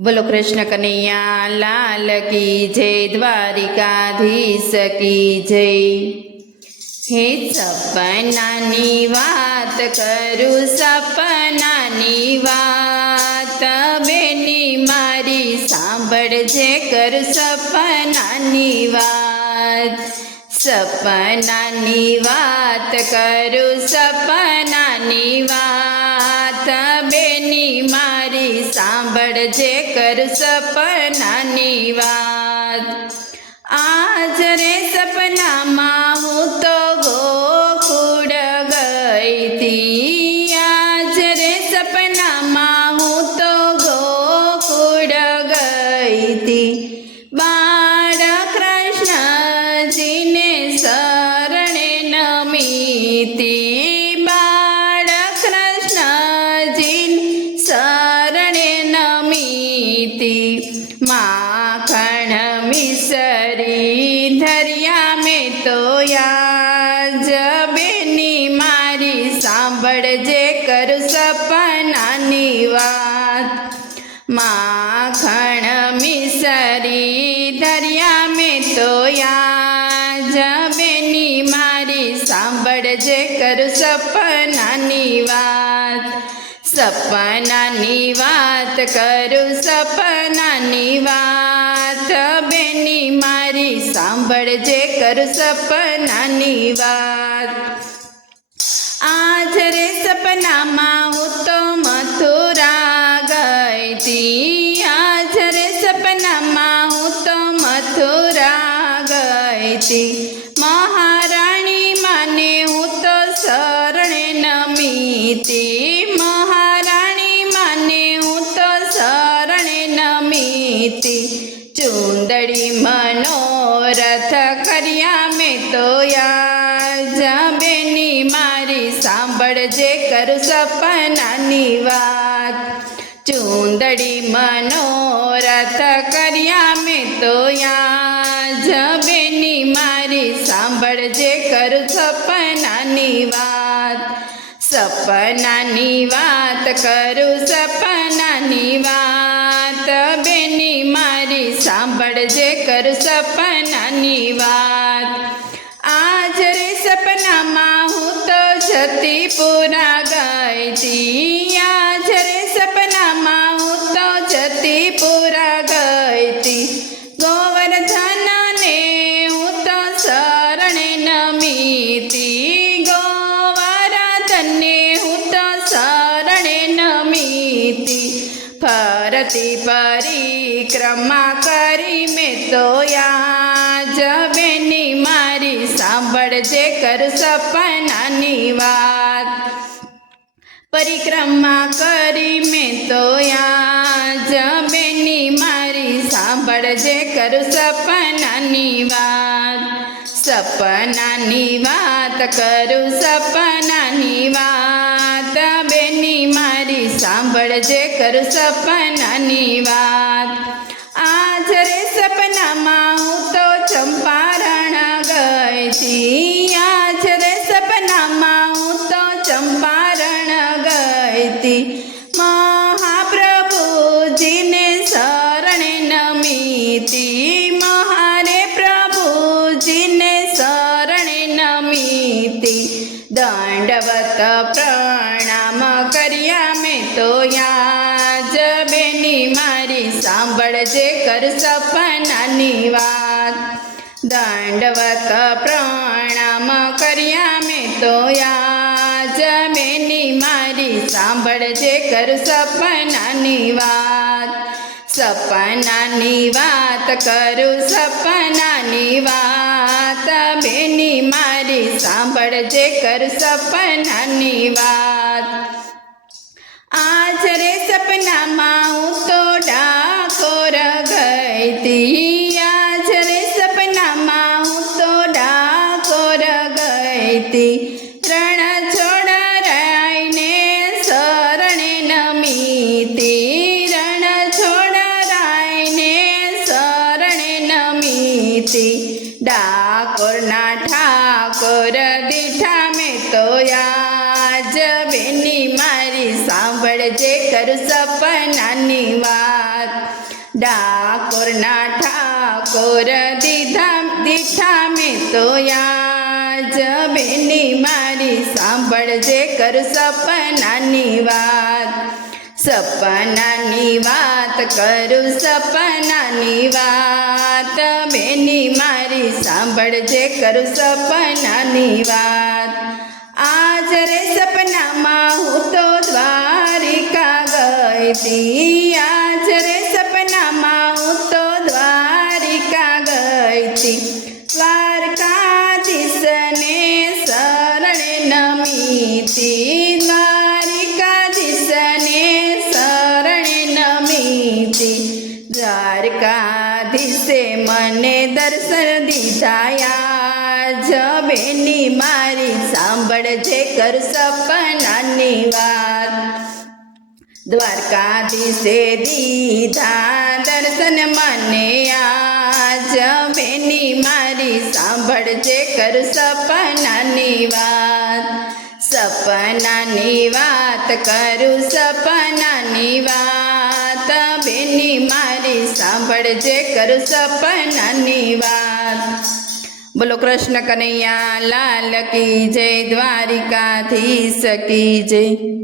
बोलो कृष्ण कन्हैया लाल की जय, द्वारिकाधीश की जय। हे सपनानी वात करू, सपनानी वात बेनी मारी सांभळजे कर सपनानी वात। सपनानी वात करू, सपनानी वात बेनी मारी सांभळजे कर सपनानी वात। आज रे सपनामां हूँ तो गोकुळ गई थी, आज रे सपनामां हूँ तो गोकुळ गई थी। बाळ कृष्णजीने शरणे नमिती, बाळ कृष्णजीने शरणे नमिती। माखण मिसरी धरिया में तो याज बेनी मारी सांभळजे कर सपनानी वात। माखण मिसरी धरिया में तो याज बेनी मारी सांभळजे कर सपनानी वात। सपनानी वात करू, सपनानी वात बेनी मारी सांभळजे कर सपनानी वात। आज रे सपनामां हूँ तो मथुरा गई थी, आज रे सपनामां हूँ तो मथुरा गई थी। महारानी माने हूँ तो शरणे नमिती, महारानी माने हूँ तो शरणे नमिती। चूंदड़ी मनोरथ कर्या में तो याज बेनी मारी सांभळजे कर सपनानी वात। चूंदड़ी मनोरथ कर्या में तो याज बेनी मारी सांभळजे कर सपनानी वात। सपनानी वात करू, सपनानी वात बेनी मारी सांभळजे कर सपनानी वात। आज रे सपनामां हूँ तो जतीपुरा गई थी, आज रे सपनामां हूँ तो जतीपुरा गई थी। गोवर्धन ने हूँ तो शरणे नमिती, गोवर्धन ने हूँ तो शरणे नमिती। फरती परिक्रमा करी में तो याज बेनी मारी सांभळजे कर सपनानी वात। परिक्रमा करी में तो याज बेनी मारी सांभळजे कर सपनानी वात। सपनानी वात करू, सपनानी वात बेनी मारी सांभळजे कर सपनानी वात। आज रे सपनामां हूँ तो चंपारण गई थी, आज रे सपनामां हूँ तो चंपारण गई थी। महाप्रभु जी ने शरणे नमिती, महारे प्रभु जी ने शरणे नमिती। दंडवत प्रणाम कर्या में तो याज बेनी मारी सांभळजे कर सपनानी वात। दंडवत प्रणाम कर्या में तो याज बेनी मारी सांभळजे कर सपनानी वात। सपनानी वात करू, सपनानी वात बेनी मारी सांभळजे कर सपनानी वात। आज रे सपनामां हूँ तो डाकोर गई थी, आज रे सपनामां हूँ तो डाकोर गई थी। रण छोड़ रायने शरणे नमिती, रण छोड़ रायने शरणे नमिती। डाकोर ना ठाकोर दीठा में तो याज बेनी मारी सांभळजे कर सपनानी वात। કરોર દીઠા મેં તો યાજ બેની મારી સાંભળજે કર સપનાની વાત સપનાની વાત કરું સપનાની વાત બેની મારી સાંભળજે કરું સપનાની વાત આજ રે સપનામાં હું તો દ્વારિકા ગઈ તી આજ રે સપનામાં હું તો દ્વારિકા ગઈ તી દ્વારકાધીશને શરણે નમીતી દ્વારિકાધીશને શરણે નમીતી દ્વારકાધીશે મને દર્શન દીધાયા જબેની મારી સાંભળજે કર સપનાની વાત દ્વારકાધીશે દીધા દર્શન મને આજ બેની મારી સાંભળજે કર સપનાની વાત સપનાની વાત કરું સપનાની વાત બેની મારી સાંભળજે કર સપનાની વાત બોલો કૃષ્ણ કનૈયા લાલ કી જય દ્વારિકાધીશ કી જય